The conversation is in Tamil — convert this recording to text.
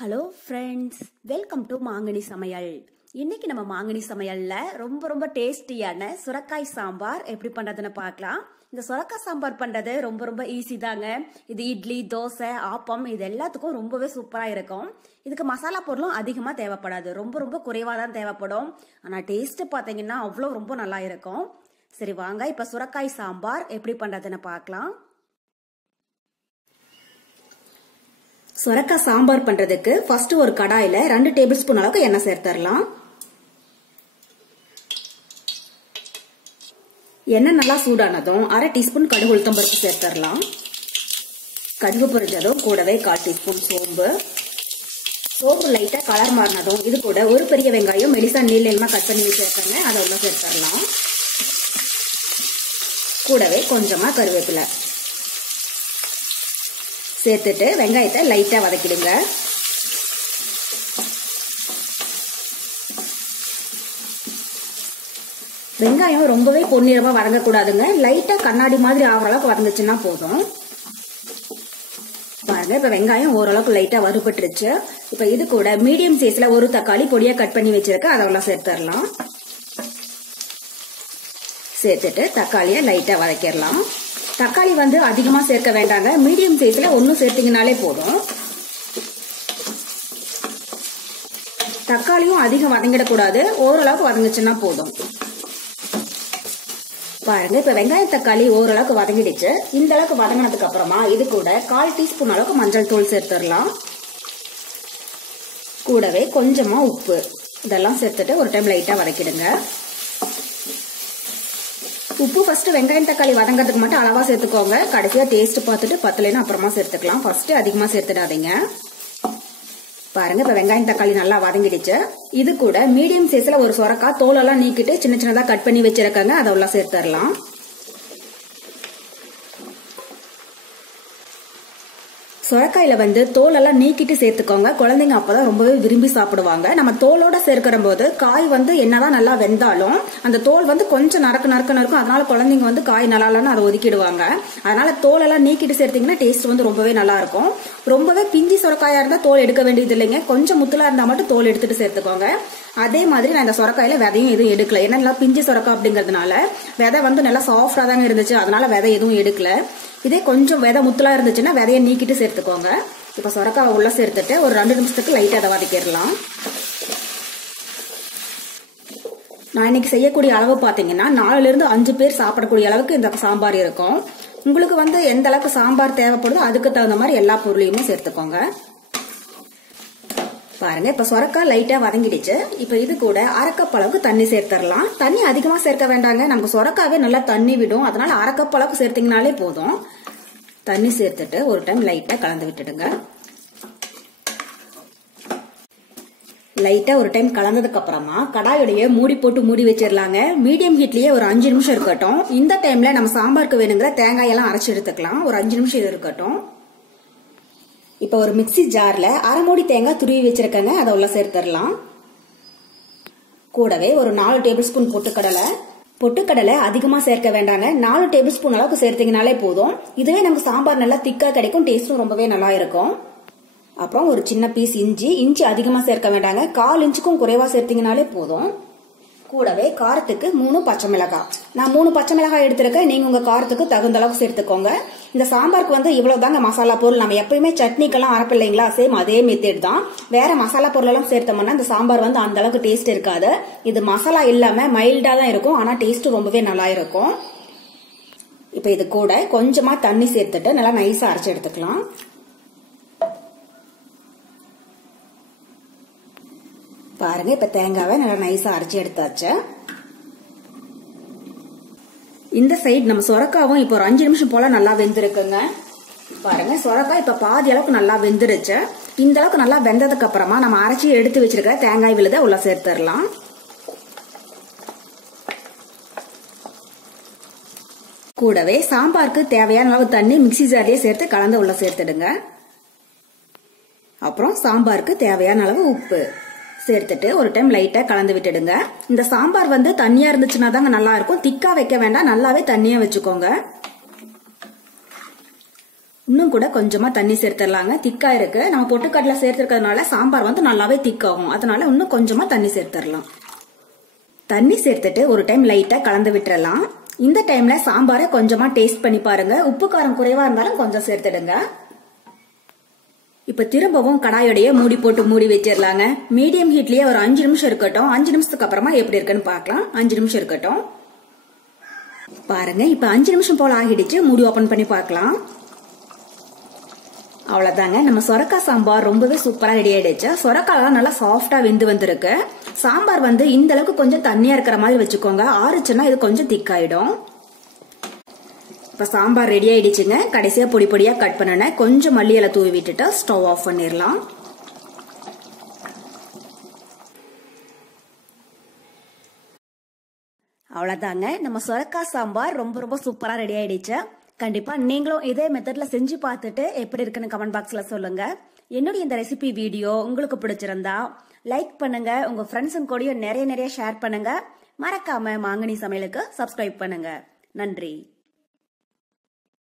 ஹலோ ஃப்ரெண்ட்ஸ், வெல்கம் டு மாங்கனி சமையல். இன்னைக்கு நம்ம மாங்கனி சமையல்ல ரொம்ப டேஸ்டியான சுரக்காய் சாம்பார் எப்படி பண்றதுன்னு பார்க்கலாம். இந்த சுரக்காய் சாம்பார் பண்றது ரொம்ப ஈஸி தாங்க. இது இட்லி, தோசை, ஆப்பம் இது எல்லாத்துக்கும் ரொம்பவே சூப்பரா இருக்கும். இதுக்கு மசாலா பொருளும் அதிகமா தேவைப்படாது, ரொம்ப குறைவா தான் தேவைப்படும். ஆனா டேஸ்ட் பாத்தீங்கன்னா அவ்வளோ ரொம்ப நல்லா இருக்கும். சரி வாங்க இப்ப சுரக்காய் சாம்பார் எப்படி பண்றதுன்னு பார்க்கலாம். சுரக்காய் சாம்பார் பண்றதுக்கு ஃபர்ஸ்ட் ஒரு கடாயில 2 டேபிள் ஸ்பூன் அளவுக்கு எண்ணெய் சேர்த்துடலாம். எண்ணெய் நல்லா சூடானதும் 1/2 டீஸ்பூன் கடுகு உளுத்தம் பருப்பு சேர்த்துடலாம். கடுகு பொரிஞ்சதும் கூடவே 1/4 டீஸ்பூன் சோம்பு லைட்டா கலர் மாறினதும் இது கூட ஒரு பெரிய வெங்காயம் மெலிசா நீளமா கட் பண்ணி வச்சிருக்காங்க, அதை உள்ள சேர்த்துடலாம். கூடவே கொஞ்சமா கருவேப்பிலை சேர்த்துட்டு வெங்காயத்தை லைட்டா வதக்கிடுங்க. வெங்காயம் ரொம்பவே பொன்னிறமா வதங்கக்கூடாதுங்க, லைட்டா கண்ணாடி மாதிரி ஆகிற அளவுக்கு வதங்குச்சுன்னா போதும். பாருங்க இப்ப வெங்காயம் ஓரளவுக்கு லைட்டா வறுபட்டுருச்சு. இப்ப இது கூட மீடியம் சைஸ்ல ஒரு தக்காளி பொடியா கட் பண்ணி வச்சிருக்க, அதெல்லாம் சேர்த்துடலாம். சேர்த்துட்டு தக்காளியை லைட்டா வதக்கிடலாம். தக்காளி அதிகமா சேர்க்க வேண்டாங்க, மீடியம் சைஸ்ல ஒன்னு சேர்த்தீங்கனாலே போதும். தக்காளியும் அதிகம் வதங்கிடக்கூடாது, ஓரளவுக்கு வதங்குச்சுன்னா போதும். பாருங்க இப்ப வெங்காயம் தக்காளி ஓரளவுக்கு வதங்கிடுச்சு. இந்த அளவுக்கு வதங்கினதுக்கு அப்புறமா இது கூட 1/4 டீஸ்பூன் அளவுக்கு மஞ்சள் தூள் சேர்த்துடலாம். கூடவே கொஞ்சமா உப்பு இதெல்லாம் சேர்த்துட்டு ஒரு டைம் லைட்டா வதக்கிடுங்க. உப்பு ஃபர்ஸ்ட் வெங்காயம் தக்காளி வதங்கிறதுக்கு மட்டும் அளவா சேர்த்துக்கோங்க, கடைசியா டேஸ்ட் பார்த்துட்டு பத்தலைன்னா அப்புறமா சேர்த்துக்கலாம். ஃபர்ஸ்ட் அதிகமா சேர்த்துடாதீங்க. பாருங்க இப்ப வெங்காயம் தக்காளி நல்லா வதங்கிடுச்சு. இது கூட மீடியம் சைஸ்ல ஒரு சொரக்காய் தோலெல்லாம் நீக்கிட்டு சின்னதா கட் பண்ணி வச்சிருக்காங்க, அதை உள்ள சேர்த்துடலாம். சொரக்காயில தோலெல்லாம் நீக்கிட்டு சேர்த்துக்கோங்க, குழந்தைங்க அப்பதான் ரொம்பவே விரும்பி சாப்பிடுவாங்க. நம்ம தோலோட சேர்க்கிற போது காய் என்னதான் நல்லா வெந்தாலும் அந்த தோல் கொஞ்சம் நறுக்கு இருக்கும், அதனால குழந்தைங்க காய் நல்லா இல்லைன்னு அதை ஒதுக்கிடுவாங்க. அதனால தோலெல்லாம் நீக்கிட்டு சேர்த்தீங்கன்னா டேஸ்ட் ரொம்பவே நல்லா இருக்கும். ரொம்பவே பிஞ்சி சொரக்காயா இருந்தா தோல் எடுக்க வேண்டியது இல்லைங்க, கொஞ்சம் முத்தலா இருந்தா மட்டும் தோல் எடுத்துட்டு சேர்த்துக்கோங்க. அதே மாதிரி நான் இந்த சொரக்காயில விதையும் எதுவும் எடுக்கல, ஏன்னா நல்லா பிஞ்சி சொரக்காய் அப்படிங்கறதுனால விதை நல்லா சாஃப்டா தாங்க இருந்துச்சு, அதனால விதை எதுவும் எடுக்கல. இதே கொஞ்சம் விதை முத்தலா இருந்துச்சுன்னா விதையை நீக்கிட்டு சேர்த்துக்கோங்க. இப்ப சொரக்காவை உள்ள சேர்த்துட்டு ஒரு 2 நிமிஷத்துக்கு லைட்டா அதை வதக்கிடலாம். நான் இன்னைக்கு செய்யக்கூடிய அளவு பாத்தீங்கன்னா 4 to 5 பேர் சாப்பிடக்கூடிய அளவுக்கு இந்த சாம்பார் இருக்கும். உங்களுக்கு எந்த அளவுக்கு சாம்பார் தேவைப்படுதோ அதுக்கு தகுந்த மாதிரி எல்லா பொருளையுமே சேர்த்துக்கோங்க. பாருங்க இப்ப சொரக்காய் லைட்டா வதங்கிடுச்சு. இப்ப இது கூட 1/2 கப் அளவுக்கு தண்ணி சேர்த்துடலாம். தண்ணி அதிகமா சேர்க்க வேண்டாங்க, நமக்கு சொரக்காவே நல்லா தண்ணி விடும், அதனால 1/2 கப் அளவுக்கு சேர்த்தீங்கனாலே போதும். தண்ணி சேர்த்துட்டு ஒரு டைம் லைட்டா கலந்து விட்டுடுங்க. லைட்டா ஒரு டைம் கலந்ததுக்கு அப்புறமா கடாயுடைய மூடி போட்டு மூடி வச்சிடலாங்க. மீடியம் ஹீட்லயே ஒரு 5 நிமிஷம் இருக்கட்டும். இந்த டைம்ல நம்ம சாம்பாருக்கு வேணுங்கிற தேங்காய் எல்லாம் அரைச்சு எடுத்துக்கலாம். ஒரு 5 நிமிஷம் இது இருக்கட்டும். இப்ப ஒரு மிக்ஸி ஜார்ல 1/2 மூடி தேங்காய் துருவி வச்சிருக்கேங்க, அதை உள்ள சேர்த்துடலாம். கூடவே ஒரு 4 டேபிள் ஸ்பூன் பொட்டுக்கடலை அதிகமா சேர்க்க வேண்டாங்க, 4 டேபிள் ஸ்பூன் அளவுக்கு சேர்த்தீங்கனாலே போதும். இதுவே நமக்கு சாம்பார் நல்லா திக்கா கிடைக்கும், டேஸ்டும் ரொம்பவே நல்லா இருக்கும். அப்புறம் ஒரு சின்ன பீஸ் இஞ்சி அதிகமா சேர்க்க வேண்டாங்க, 1/4 இன்ச்சுக்கும் குறைவா சேர்த்தீங்கனாலே போதும். கூடவே காரத்துக்கு 3 பச்சை மிளகாய், நான் 3 பச்சை மிளகாய் எடுத்திருக்கேன், நீங்க உங்க காரத்துக்கு தகுந்த அளவுக்கு சேர்த்துக்கோங்க. இந்த சாம்பாருக்கு இவ்வளவுதாங்க மசாலா பொருள். நம்ம எப்பயுமே சட்னிக்கெல்லாம் அரைப்பில்லைங்களா, சேம் அதே மெத்தட் தான். வேற மசாலா பொருள் எல்லாம் சேர்த்தோம்னா இந்த சாம்பார் அந்த அளவுக்கு டேஸ்ட் இருக்காது. இது மசாலா இல்லாம மைல்டா தான் இருக்கும், ஆனா டேஸ்ட் ரொம்பவே நல்லா இருக்கும். இப்ப இது கூட கொஞ்சமா தண்ணி சேர்த்துட்டு நல்லா நைஸா அரைச்சு எடுத்துக்கலாம். பாருங்க இப்ப தேங்காவை நல்லா நைஸா அரைச்சு எடுத்தாச்சு. இந்த சைடு நம்ம சொரக்காவும் இப்ப ஒரு 5 நிமிஷம் போல நல்லா வெந்திருக்குங்க. பாருங்க சொரக்காய் இப்ப பாதி அளவுக்கு நல்லா வெந்துருச்சு. இந்த அளவுக்கு நல்லா வெந்ததுக்கு அப்புறமா நம்ம அரைச்சி எடுத்து வச்சிருக்க தேங்காய் விழுத உள்ள சேர்த்துடலாம். கூடவே சாம்பாருக்கு தேவையான அளவு தண்ணி மிக்ஸி ஜார்லயே சேர்த்து கலந்து உள்ள சேர்த்துடுங்க. அப்புறம் சாம்பாருக்கு தேவையான அளவு உப்பு சேர்த்துட்டு ஒரு டைம் லைட்டா கலந்து விட்டுடுங்க. இந்த சாம்பார் தண்ணியா இருந்துச்சுன்னா தாங்க நல்லா இருக்கும், திக்கா வைக்க வேண்டாம், நல்லாவே தண்ணியா வச்சுக்கோங்க. இன்னும் கூட கொஞ்சமா தண்ணி சேர்த்துடலாங்க. திக்கா இருக்கு. நம்ம பொட்டுக்கடலை சேர்த்துருக்கிறதுனால சாம்பார் வந்து நல்லாவே திக்காகும். அதனால இன்னும் கொஞ்சமா தண்ணி சேர்த்துடலாம். தண்ணி சேர்த்துட்டு ஒரு டைம் லைட்டா கலந்து விட்டுறலாம். இந்த டைம்ல சாம்பாரை கொஞ்சமா டேஸ்ட் பண்ணி பாருங்க. உப்பு காரம் குறைவா இருந்தாலும் கொஞ்சம் சேர்த்துடுங்க. இப்ப திரும்பவும் கடாயோடைய மூடி போட்டு மூடி வச்சிடலாங்க. மீடியம் ஹீட்லயே ஒரு 5 நிமிஷம் இருக்கட்டும். 5 நிமிஷத்துக்கு அப்புறமா எப்படி இருக்குன்னு பார்க்கலாம். 5 நிமிஷம் இருக்கட்டும். பாருங்க, இப்ப 5 நிமிஷம் போல ஆகிடுச்சு. மூடி ஓபன் பண்ணி பார்க்கலாம். அவ்வளவுதாங்க, நம்ம சொரக்காய் சாம்பார் ரொம்பவே சூப்பரா ரெடி ஆயிடுச்சு. சொரக்காய் நல்லா சாஃப்டா வெந்து வந்திருக்கு. சாம்பார் வந்து இந்த அளவுக்கு கொஞ்சம் தண்ணியா இருக்கிற மாதிரி வச்சுக்கோங்க. ஆறுச்சுன்னா இது கொஞ்சம் திக்காயிடும். இப்ப சாம்பார் ரெடி ஆயிடுச்சுங்க. கடைசியா பொடி பொடியா கட் பண்ணன கொஞ்சம் மல்லி இலை தூவி விட்டுட்டு ஸ்டவ் ஆஃப் பண்ணிடலாம். அவ்வளவுதாங்க, நம்ம சொரக்காய் சாம்பார் ரொம்ப ரொம்ப சூப்பரா ரெடி ஆயிடுச்சு. கண்டிப்பா நீங்களும் இதே மெத்தட்ல செஞ்சு பார்த்துட்டு எப்படி இருக்குன்னு கமெண்ட் பாக்ஸ்ல சொல்லுங்க. என்னுடைய இந்த ரெசிபி வீடியோ உங்களுக்கு பிடிச்சிருந்தா லைக் பண்ணுங்க. உங்க ஃப்ரெண்ட்ஸும் கூடயும் நிறைய ஷேர் பண்ணுங்க. மறக்காம மாங்கனி சமையலுக்கு சப்ஸ்கிரைப் பண்ணுங்க. நன்றி.